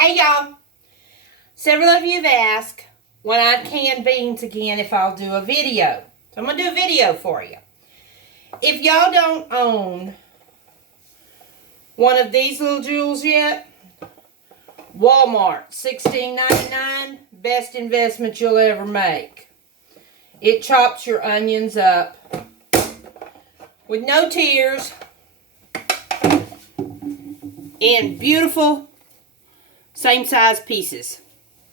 Hey y'all, several of you have asked when I can beans again if I'll do a video. So I'm going to do a video for you. If y'all don't own one of these little jewels yet, Walmart, $16.99, best investment you'll ever make. It chops your onions up with no tears in beautiful same size pieces.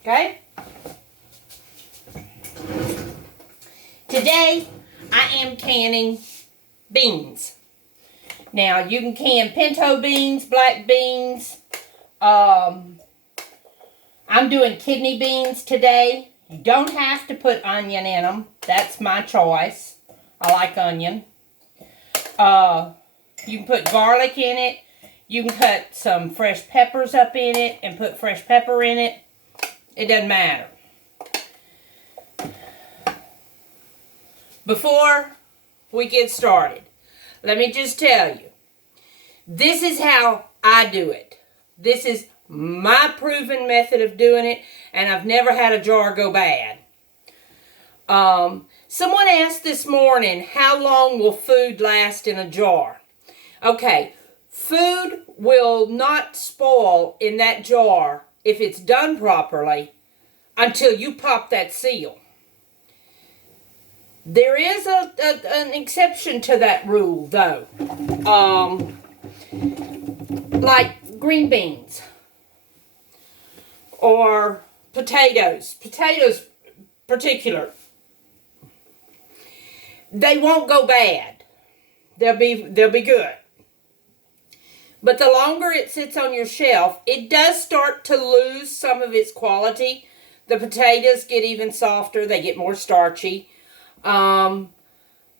Okay? Today, I am canning beans. Now, you can can pinto beans, black beans. I'm doing kidney beans today. You don't have to put onion in them. That's my choice. I like onion. You can put garlic in it. You can cut some fresh peppers up in it and put fresh pepper in it. It doesn't matter. Before we get started, let me just tell you, this is how I do it. This is my proven method of doing it, and I've never had a jar go bad. Someone asked this morning, how long will food last in a jar? Okay. Food will not spoil in that jar if it's done properly until you pop that seal. There is an exception to that rule, though. Like green beans or potatoes. Potatoes, particular, they won't go bad. They'll be good. But the longer it sits on your shelf, it does start to lose some of its quality. The potatoes get even softer. They get more starchy. I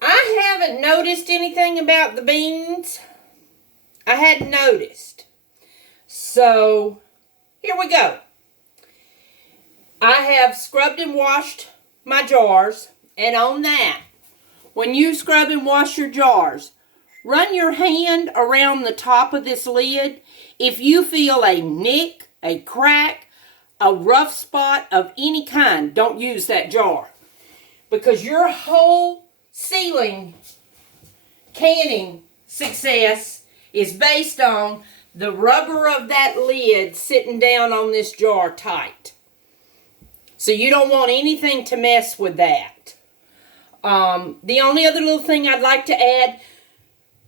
haven't noticed anything about the beans. I hadn't noticed. So, here we go. I have scrubbed and washed my jars. And on that, when you scrub and wash your jars, run your hand around the top of this lid. If you feel a nick, a crack, a rough spot of any kind, don't use that jar. Because your whole canning success is based on the rubber of that lid sitting down on this jar tight. So you don't want anything to mess with that. The only other little thing I'd like to add,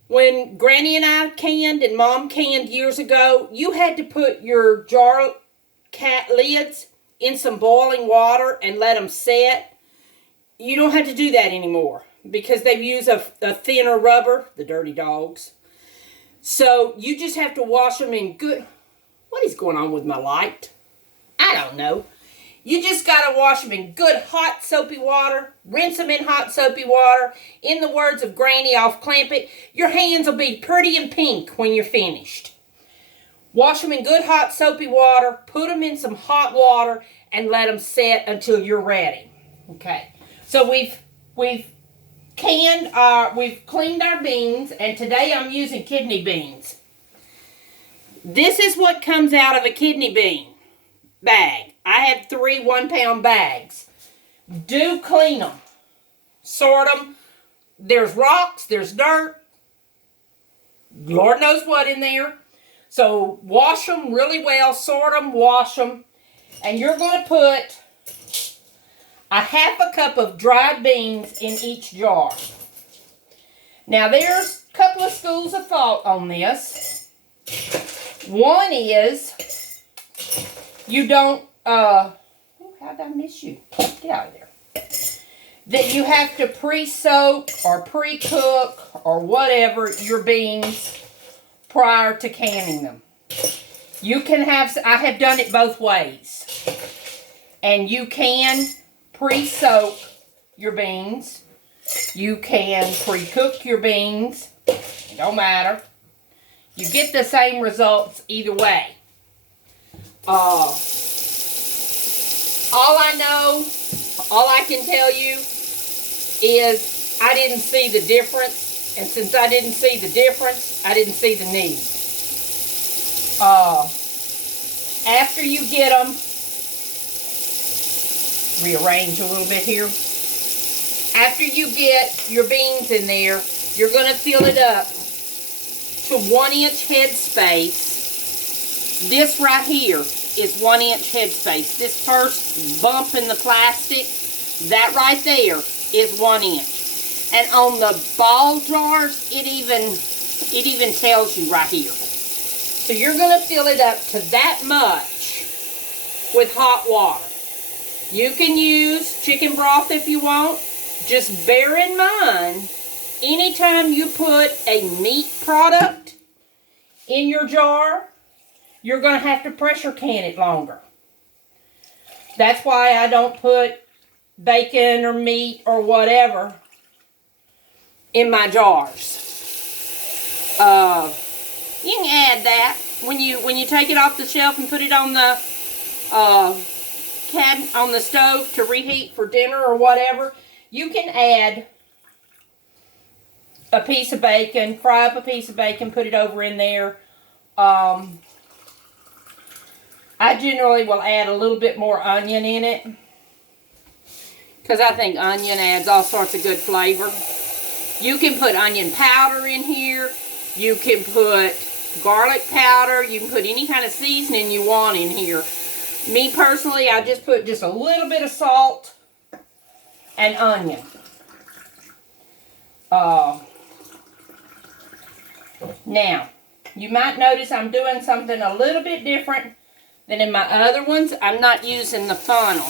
when Granny and I canned and Mom canned years ago, you had to put your jar lids in some boiling water and let them set. You don't have to do that anymore because they've used a thinner rubber, the dirty dogs. So you just have to wash them in good... What is going on with my light? I don't know. You just got to wash them in good hot soapy water. Rinse them in hot soapy water. In the words of Granny, off clamp it. Your hands will be pretty and pink when you're finished. Wash them in good hot soapy water. Put them in some hot water and let them set until you're ready. Okay. So we've cleaned our beans, and today I'm using kidney beans. This is what comes out of a kidney bean bag. I had 3 1-pound bags. Do clean them. Sort them. There's rocks. There's dirt. Lord knows what in there. So wash them really well. Sort them. Wash them. And you're going to put a half a cup of dried beans in each jar. Now there's a couple of schools of thought on this. One is you don't... how did I miss you? Get out of there. That you have to pre-soak or pre-cook or whatever your beans prior to canning them. You can have... I have done it both ways. And you can pre-soak your beans. You can pre-cook your beans. It don't matter. You get the same results either way. All I know, all I can tell you is I didn't see the difference. And since I didn't see the difference, I didn't see the need. After you get them, rearrange a little bit here. After you get your beans in there, you're going to fill it up to 1-inch head space. This right here is 1-inch head space. This first bump in the plastic, that right there is 1 inch. And on the ball jars, it even tells you right here. So you're going to fill it up to that much with hot water. You can use chicken broth if you want. Just bear in mind, anytime you put a meat product in your jar, you're going to have to pressure can it longer. That's why I don't put bacon or meat or whatever in my jars. You can add that when you take it off the shelf and put it on the on the stove to reheat for dinner or whatever. You can add a piece of bacon, fry up a piece of bacon, put it over in there. I generally will add a little bit more onion in it because I think onion adds all sorts of good flavor. You can put onion powder in here. You can put garlic powder. You can put any kind of seasoning you want in here. Me personally, I just put just a little bit of salt and onion. Now, you might notice I'm doing something a little bit different than in my other ones. I'm not using the funnel.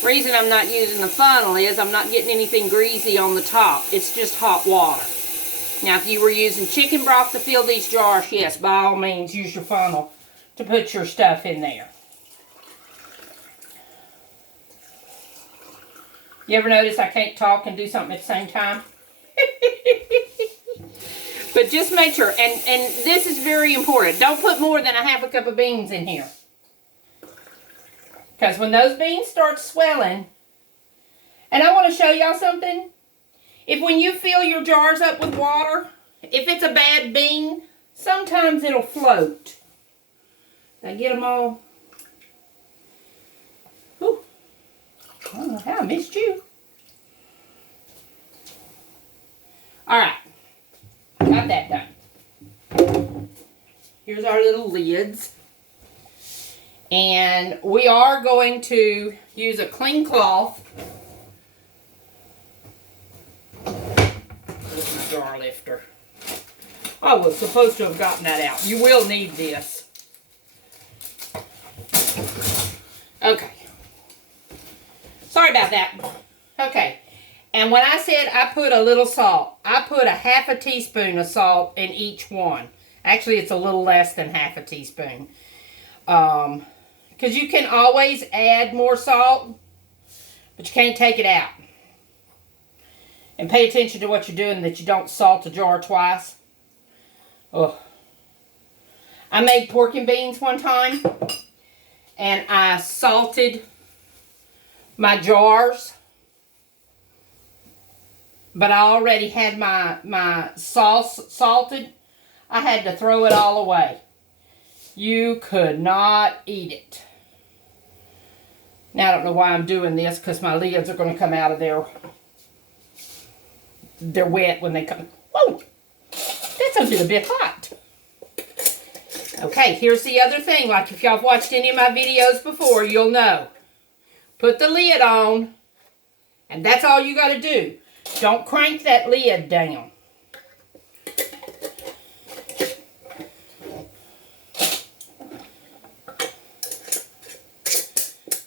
The reason I'm not using the funnel is I'm not getting anything greasy on the top. It's just hot water. Now, if you were using chicken broth to fill these jars, yes, by all means, use your funnel to put your stuff in there. You ever notice I can't talk and do something at the same time? But just make sure, and this is very important, don't put more than a half a cup of beans in here. Because when those beans start swelling, and I want to show y'all something. If when you fill your jars up with water, if it's a bad bean, sometimes it'll float. Did I get them all? Whew. I don't know how I missed you. Alright. Got that done. Here's our little lids. And we are going to use a clean cloth. Where's my jar lifter? I was supposed to have gotten that out. You will need this. Okay. Sorry about that. Okay. And when I said I put a little salt, I put a half a teaspoon of salt in each one. Actually, it's a little less than half a teaspoon. Because you can always add more salt, but you can't take it out. And pay attention to what you're doing, that you don't salt a jar twice. Ugh. I made pork and beans one time, and I salted my jars. But I already had my sauce salted. I had to throw it all away. You could not eat it. Now, I don't know why I'm doing this, because my lids are going to come out of there. They're wet when they come. Whoa! That's a little bit hot. Okay, here's the other thing. Like if y'all have watched any of my videos before, you'll know. Put the lid on, and that's all you got to do. Don't crank that lid down.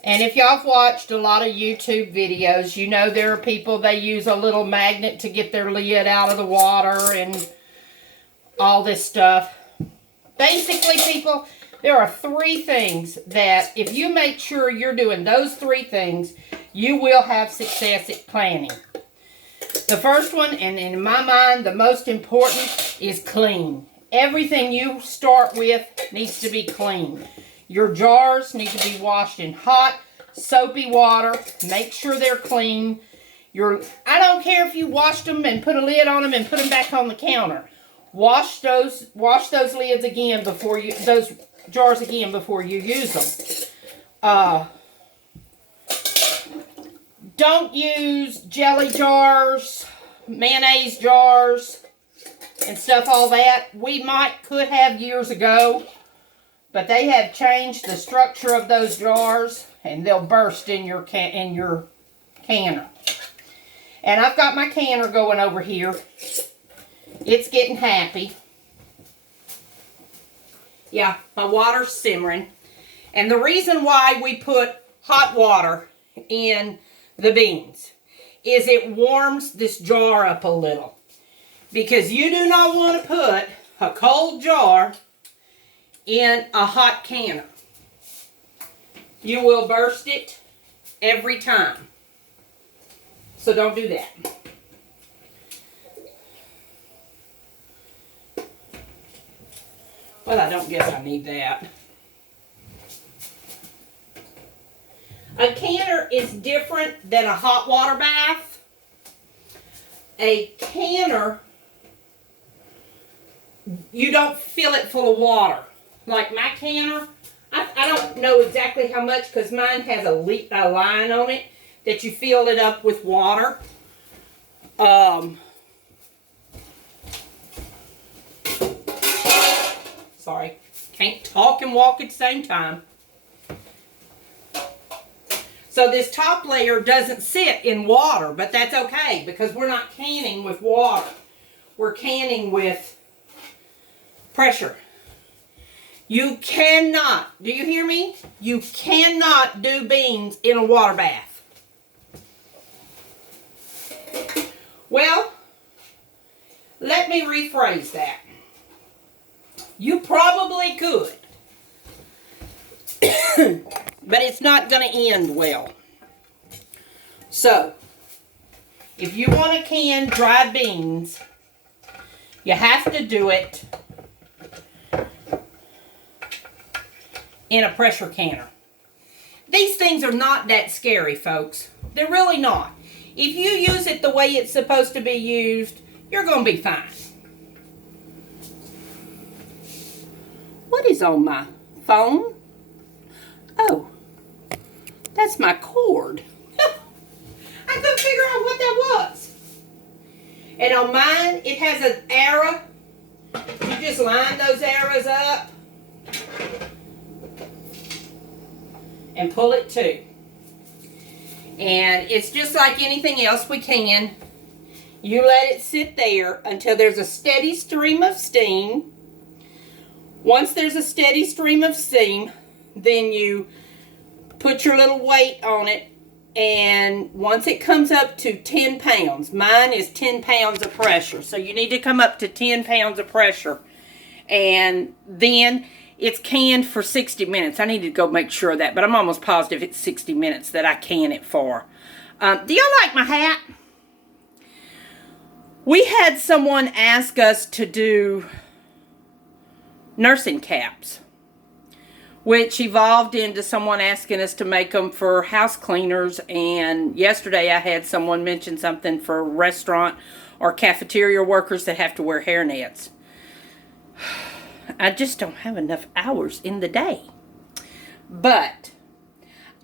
And if y'all have watched a lot of YouTube videos, you know there are people, they use a little magnet to get their lid out of the water and all this stuff. Basically, people, there are 3 things that if you make sure you're doing those 3 things, you will have success at planning. The first one, and in my mind, the most important, is clean. Everything you start with needs to be clean. Your jars need to be washed in hot, soapy water. Make sure they're clean. I don't care if you washed them and put a lid on them and put them back on the counter. Wash those lids again before those jars again before you use them. Don't use jelly jars, mayonnaise jars, and stuff all that. We could have years ago, but they have changed the structure of those jars, and they'll burst in your canner. And I've got my canner going over here. It's getting happy. Yeah, my water's simmering. And the reason why we put hot water in the beans is it warms this jar up a little. Because you do not want to put a cold jar in a hot canner. You will burst it every time. So don't do that. Well, I don't guess I need that. A canner is different than a hot water bath. A canner, you don't fill it full of water. Like my canner, I don't know exactly how much because mine has a line on it that you fill it up with water. Sorry, can't talk and walk at the same time. So this top layer doesn't sit in water, but that's okay because we're not canning with water. We're canning with pressure. You cannot, do you hear me? You cannot do beans in a water bath. Well, let me rephrase that. You probably could. But it's not going to end well. So, if you want to can dried beans, you have to do it in a pressure canner. These things are not that scary, folks. They're really not. If you use it the way it's supposed to be used, you're going to be fine. What is on my phone? Oh, that's my cord. I couldn't figure out what that was. And on mine, it has an arrow. You just line those arrows up and pull it too. And it's just like anything else we can. You let it sit there until there's a steady stream of steam. Once there's a steady stream of steam, then you put your little weight on it, and once it comes up to 10 pounds, mine is 10 pounds of pressure, so you need to come up to 10 pounds of pressure, and then it's canned for 60 minutes. I need to go make sure of that, but I'm almost positive it's 60 minutes that I can it for. Do y'all like my hat? We had someone ask us to do nursing caps, which evolved into someone asking us to make them for house cleaners. And yesterday I had someone mention something for restaurant or cafeteria workers that have to wear hairnets. I just don't have enough hours in the day. But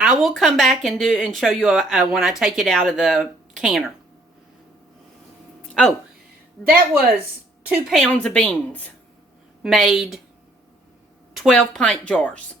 I will come back and show you when I take it out of the canner. Oh, that was 2 pounds of beans made 12 pint jars.